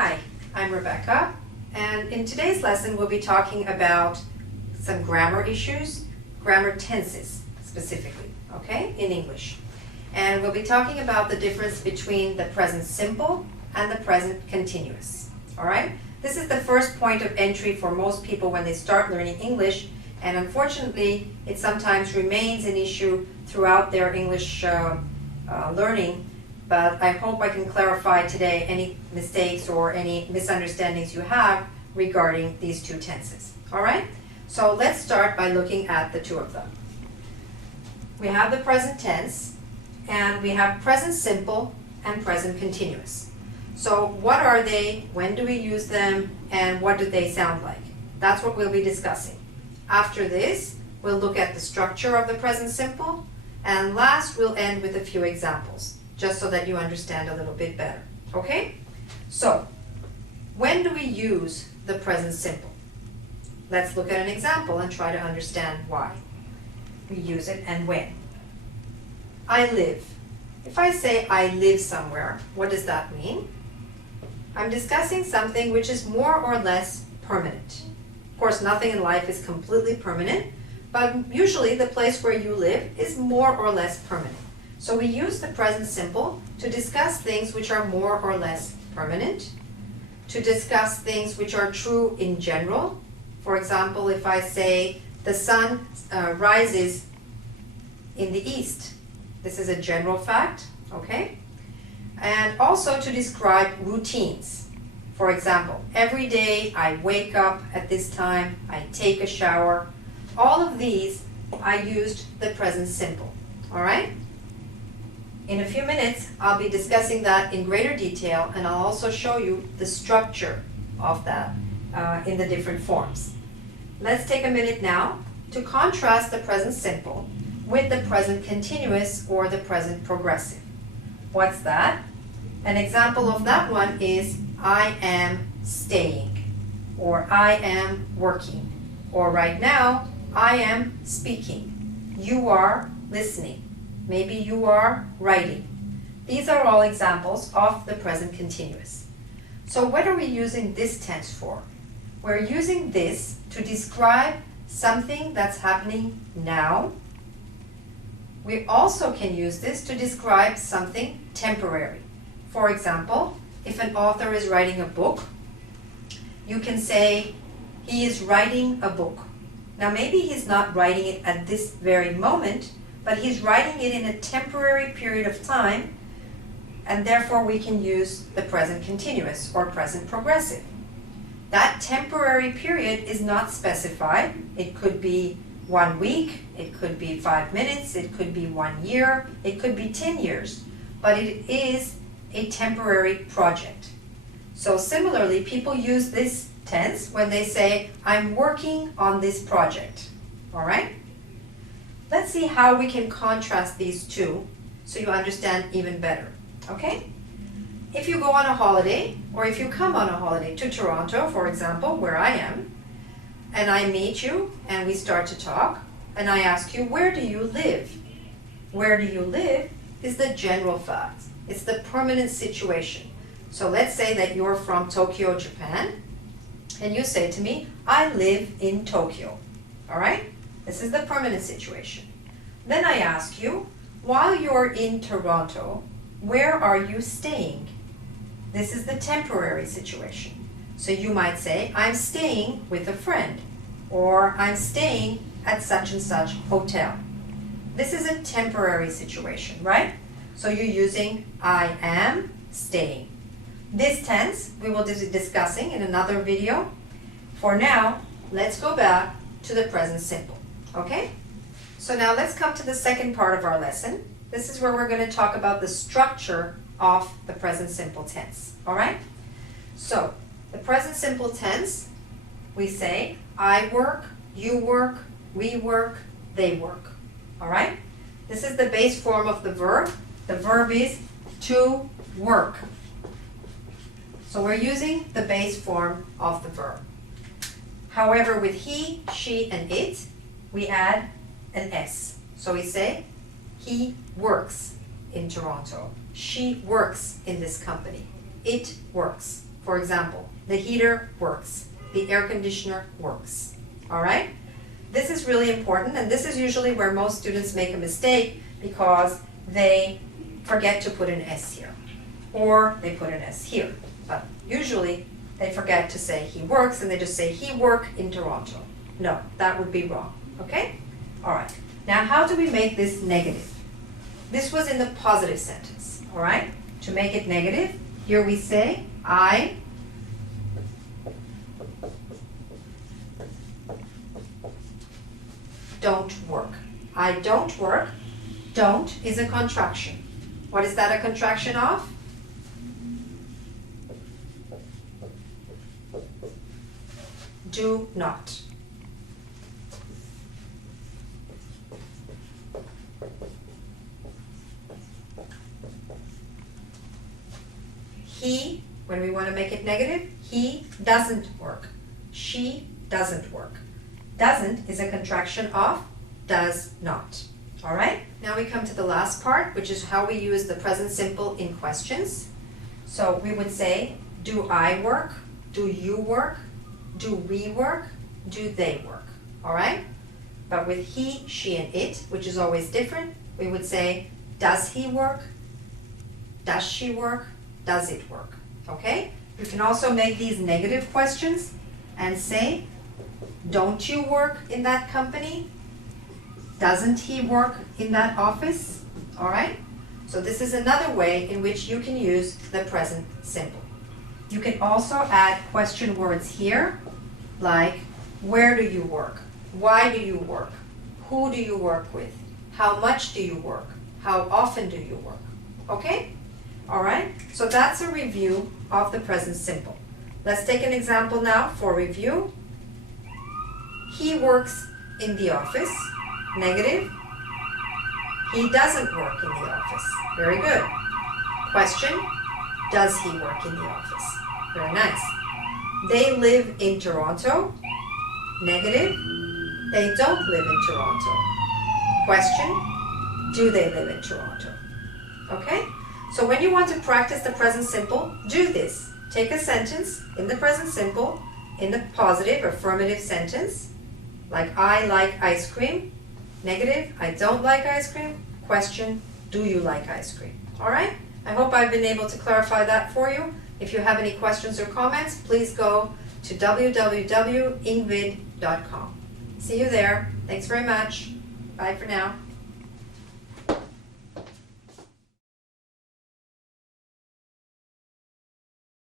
Hi, I'm Rebecca, and in today's lesson we'll be talking about some grammar issues, grammar tenses specifically, okay, in English. And we'll be talking about the difference between the present simple and the present continuous, all right? This is the first point of entry for most people when they start learning English, and unfortunately it sometimes remains an issue throughout their English learning. But I hope I can clarify today any mistakes or any misunderstandings you have regarding these two tenses. All right? So let's start by looking at the two of them. We have the present tense, and we have present simple and present continuous. So what are they, when do we use them, and what do they sound like? That's what we'll be discussing. After this, we'll look at the structure of the present simple, and last we'll end with a few examples, just so that you understand a little bit better, okay? So, when do we use the present simple? Let's look at an example and try to understand why we use it and when. I live. If I say I live somewhere, what does that mean? I'm discussing something which is more or less permanent. Of course, nothing in life is completely permanent, but usually the place where you live is more or less permanent. So we use the present simple to discuss things which are more or less permanent, to discuss things which are true in general. For example, if I say the sun rises in the east, this is a general fact, okay? And also to describe routines. For example, every day I wake up at this time, I take a shower. All of these I used the present simple, all right? In a few minutes, I'll be discussing that in greater detail, and I'll also show you the structure of that in the different forms. Let's take a minute now to contrast the present simple with the present continuous or the present progressive. What's that? An example of that one is I am staying, or I am working, or right now, I am speaking. You are listening. Maybe you are writing. These are all examples of the present continuous. So what are we using this tense for? We're using this to describe something that's happening now. We also can use this to describe something temporary. For example, if an author is writing a book, you can say, he is writing a book. Now maybe he's not writing it at this very moment, but he's writing it in a temporary period of time, and therefore we can use the present continuous or present progressive. That temporary period is not specified. It could be 1 week, it could be 5 minutes, it could be 1 year, it could be 10 years, but it is a temporary project. So similarly, people use this tense when they say, I'm working on this project, all right? Let's see how we can contrast these two so you understand even better, okay? If you go on a holiday, or if you come on a holiday to Toronto, for example, where I am, and I meet you and we start to talk, and I ask you, where do you live? Where do you live is the general fact. It's the permanent situation. So let's say that you're from Tokyo, Japan, and you say to me, I live in Tokyo, all right? This is the permanent situation. Then I ask you, while you're in Toronto, where are you staying? This is the temporary situation. So you might say, I'm staying with a friend, or I'm staying at such and such hotel. This is a temporary situation, right? So you're using I am staying. This tense we will be discussing in another video. For now, let's go back to the present simple. Okay? So now let's come to the second part of our lesson. This is where we're going to talk about the structure of the present simple tense. All right? So, the present simple tense, we say, I work, you work, we work, they work. All right? This is the base form of the verb. The verb is to work. So we're using the base form of the verb. However, with he, she, and it, we add an S. So we say, he works in Toronto. She works in this company. It works, For example, the heater works, the air conditioner works. All right? This is really important, and this is usually where most students make a mistake because they forget to put an S here, or they put an S here. But usually they forget to say he works and they just say he work in Toronto. No, that would be wrong. Okay? All right. Now, how do we make this negative? This was in the positive sentence. All right? To make it negative, here we say I don't work. I don't work. Don't is a contraction. What is that a contraction of? Do not. He, when we want to make it negative, he doesn't work. She doesn't work. Doesn't is a contraction of does not. All right? Now we come to the last part, which is how we use the present simple in questions. So we would say, do I work? Do you work? Do we work? Do they work? All right? But with he, she, and it, which is always different, we would say, does he work? Does she work? Does it work? Okay? You can also make these negative questions and say, don't you work in that company? Doesn't he work in that office? All right? So this is another way in which you can use the present simple. You can also add question words here, like where do you work? Why do you work? Who do you work with? How much do you work? How often do you work? Okay? All right? So that's a review of the present simple. Let's take an example now for review. He works in the office. Negative. He doesn't work in the office. Very good. Question. Does he work in the office? Very nice. They live in Toronto. Negative. They don't live in Toronto. Question. Do they live in Toronto? Okay? So when you want to practice the present simple, do this. Take a sentence in the present simple, in the positive affirmative sentence, like I like ice cream. Negative, I don't like ice cream. Question, do you like ice cream? All right? I hope I've been able to clarify that for you. If you have any questions or comments, please go to www.engvid.com. See you there. Thanks very much. Bye for now.